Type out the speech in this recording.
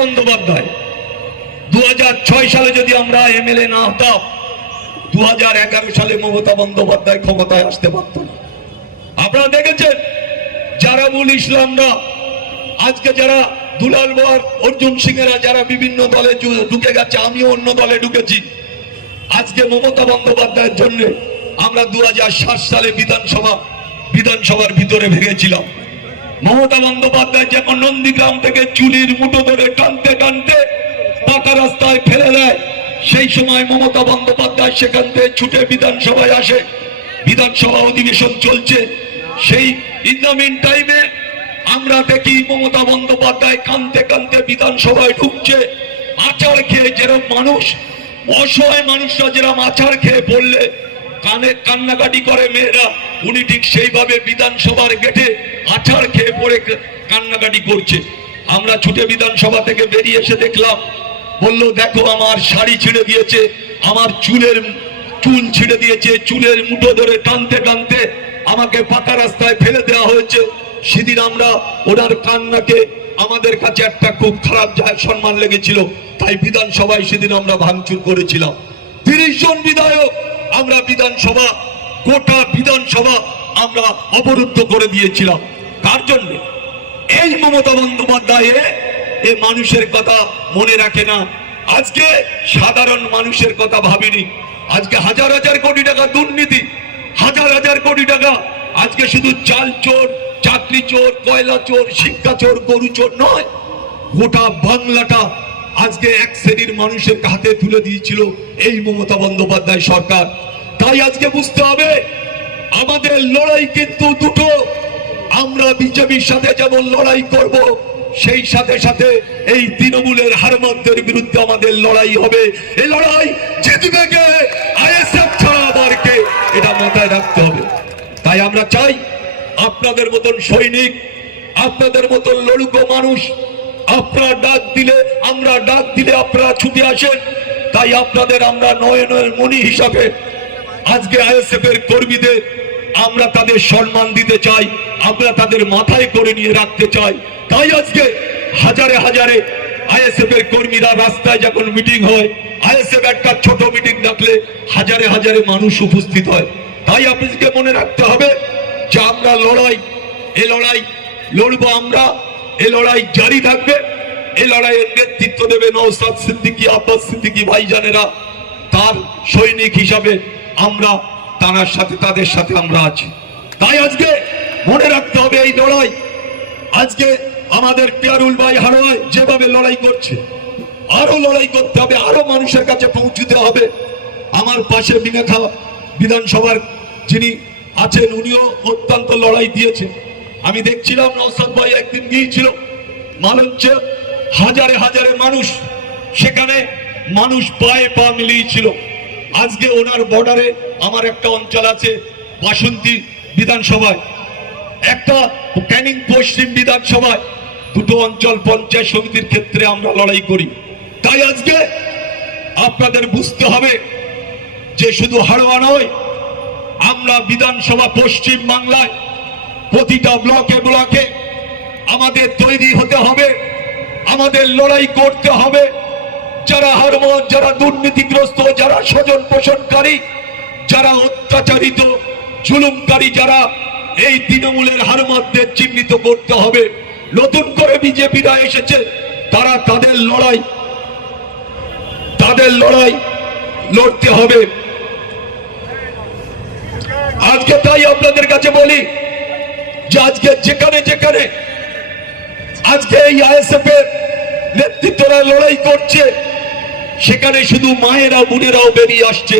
বন্দ্যোপাধ্যায় 2006 সালে যদি আমরা এমএলএ না হতাম, 2011 সালে মমতা বন্দ্যোপাধ্যায় ক্ষমতায় আসতে পারত না। আপনারা দেখেছেন জারাবুল ইসলামরা, আজকে যারা দুলাল বর, অর্জুন সিংয়েরা যারা বিভিন্ন দলে ঢুকে গেছে, আমিও অন্য দলে ঢুকেছি। আজকে মমতা বন্দ্যোপাধ্যায়ের জন্য আমরা 2007 সালে বিধানসভার ভিতরে ভেঙেছিলাম। মমতা বন্দ্যোপাধ্যায় যখন নন্দীগ্রাম থেকে চুলির মুঠো ধরে টানতে টানতে পাকা রাস্তায় ফেলে দেয়, সেই সময় মমতা বন্দ্যোপাধ্যায় সেখান থেকে ছুটে বিধানসভায় আসে। বিধানসভা অধিবেশন চলছে, সেই ইন দ্য মিন টাইমে আমরা দেখি মমতা বন্দ্যোপাধ্যায় কানতে কানতে বিধানসভায় ঢুকছে। আচার খেয়ে যেরকম মানুষ, অসহায় মানুষরা যেরকম আচার খেয়ে পড়লে কানে কান্নাকাটি করে মেয়েরা, উনি ঠিক সেইভাবে বিধানসভার গেটে আচার খেয়ে পড়ে কান্নাকাটি করছে। আমরা ছুটে বিধানসভা থেকে বেরিয়ে এসে দেখলাম, বললো দেখো আমার শাড়ি ছিঁড়ে দিয়েছে, আমার চুল ছিঁড়ে দিয়েছে, চুলের মুঠো ধরে টানতে টানতে আমাকে পাকা রাস্তায় ফেলে দেওয়া হয়েছে। সেদিন আমরা ওনার কান্নাকে আমাদের কাছে একটা খুব খারাপ সম্মান লেগেছিল, তাই বিধানসভায় সেদিন আমরা ভাঙচুর করেছিলাম। 30 জন বিধায়ক আমরা বিধানসভা, গোটা বিধানসভা আমরা অবরুদ্ধ করে দিয়েছিলাম। কার জন্য? এই মমতা বন্দ্যোপাধ্যায় এ মানুষের কথা মনে রাখে না। আজকে সাধারণ মানুষের কথা ভাবিনি। আজকে হাজার হাজার কোটি টাকা দুর্নীতি, হাজার হাজার কোটি টাকা আজকে শুধু চাল চোর, চাকরি চোর, কয়লা চোর, শিক্ষা চোর, গরু চোর নয়, গোটা বাংলাটা আজকে এক শ্রেণীর মানুষের হাতে তুলে দিয়েছিল এই মমতা বন্দ্যোপাধ্যায় সরকার। তাই আজকে বুঝতে হবে আমাদের লড়াই কিন্তু দুটো। আমরা বিজেপির সাথে যেমন লড়াই করব, সেই সাথে সাথে এই তৃণমূলের হারমাতদের বিরুদ্ধে আমাদের লড়াই হবে। এই লড়াই জিতবে কে? আইএসএফ ছাড়া আবার কে? এটা মাথায় রাখতে হবে। তাই আমরা চাই আপনাদের মতন সৈনিক, আপনাদের মতন লড়ুকো মানুষ, আপনারা ডাক দিলে, আমরা ডাক দিলে আপনারা ছুটে আসেন। তাই আপনাদের আমরা নয়নের মণি হিসাবে আজকে আইএসএফ এর কর্মীদের আমরা তাদের সম্মান দিতে চাই, আমরা তাদের মাথায় করে নিয়ে রাখতে চাই। তাই আজকে হাজারে হাজারে আইএসএফ এর কর্মীরা রাস্তায় যখন মিটিং হয়, আইএসএফ একটা ছোট মিটিং ডাকলে হাজারে হাজারে মানুষ উপস্থিত হয়। তাই আপনাদেরকে মনে রাখতে হবে যে আমরা এই লড়াই লড়বো আমরা, এই লড়াই জারি থাকবে। এই লড়াইয়ের নেতৃত্ব দেবে নওশাদ সিদ্দিকী, আব্বাস সিদ্দিকী ভাইজানেরা। তার সৈনিক হিসাবে আমরা তাদের সাথে আমরা আছি। তাই আজকে মনে রাখতে হবে এই লড়াই, আজকে আমাদের পিয়ারুল ভাই হারোয় যেভাবে লড়াই করছে, আরো লড়াই করতে হবে, আরো মানুষের কাছে পৌঁছতে হবে। আমার পাশে বিনেখা বিধানসভার যিনি আছেন, উনিও অত্যন্ত লড়াই দিয়েছেন। আমি দেখছিলাম নওশাদ ভাই একদিন গিয়েছিল মালঞ্চে, হাজারে হাজারে মানুষ, সেখানে মানুষ পায়ে পা মিলিয়েছিল। আজকে ওনার বর্ডারে আমার একটা অঞ্চল আছে বাসন্তী বিধানসভায়, একটা ক্যানিং পশ্চিম বিধানসভায়, দুটো অঞ্চল পঞ্চায়েত সমিতির ক্ষেত্রে আমরা লড়াই করি। তাই আজকে আপনাদের বুঝতে হবে যে শুধু হাড়োয়া নয়, আমরা বিধানসভা পশ্চিম বাংলায় প্রতিটা ব্লকে ব্লকে আমাদের তৈরি হতে হবে, আমাদের লড়াই করতে হবে। যারা হারমত, যারা দুর্নীতিগ্রস্ত, যারা স্বজন পোষণকারী, যারা অত্যাচারিত জুলুমকারী, যারা এই তৃণমূলের হারমতদের চিহ্নিত করতে হবে। নতুন করে বিজেপিরা এসেছে, তারা তাদের লড়াই লড়তে হবে। আজকে তাই আপনাদের কাছে বলি যে আজকে যেখানে যেখানে আজকে এই আইএসএফ এর নেতৃত্বরা লড়াই করছে, সেখানে শুধু মায়েরা বোনেরাও বেরিয়ে আসছে।